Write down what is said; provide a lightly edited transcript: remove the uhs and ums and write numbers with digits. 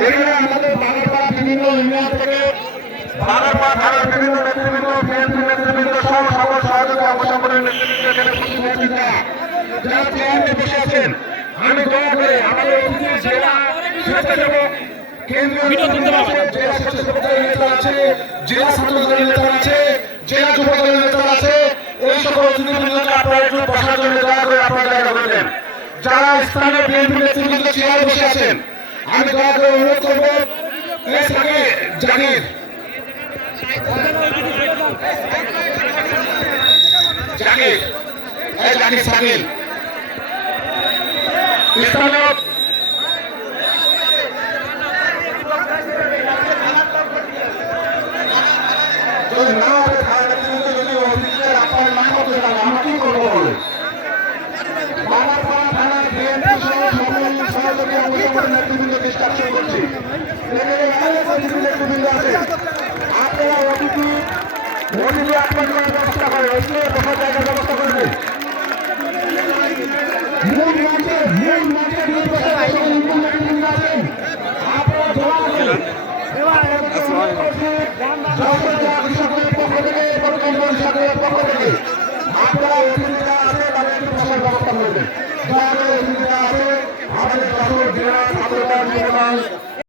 এখানে আমাদের বাগারপাড়া বিভিন্ন ইউনিয়ন থেকে বাগারপাড়া থানার বিভিন্ন নেতৃবৃন্দ, বিএনপি নেতৃবৃন্দ সহ সকল সহযোগী অংশগ্রহণের নেতৃবৃন্দ এখানে উপস্থিত হয়েছেন। যারা চেয়ারে বসে আছেন, আমি দয়া করে আমাদের অতিথি জেলা স্বেচ্ছাসেবক কেন্দ্রীয় নেতা আছে, জেলা স্বেচ্ছাসেবক দলের নেতা আছে, জেলা ছাত্র দলের নেতা আছে, জেলা যুব দলের নেতা আছে, এই সকল অতিথিবৃন্দকে আপনারা একটু বসার জন্য দয়া করে আপনারা জায়গা করে দেন। যারা স্থানীয় বিএনপি নেতৃবৃন্দ চেয়ারে বসে আছেন, আমি দয়া করে অনুরোধ করবো এই জাকির জাকির এই জাকির সাকিল স্থানীয় আপনারা অতিথি আপনাদের ব্যবস্থা করেন, বসার জায়গার ব্যবস্থা করবেন। মূল মাঠে আপনারা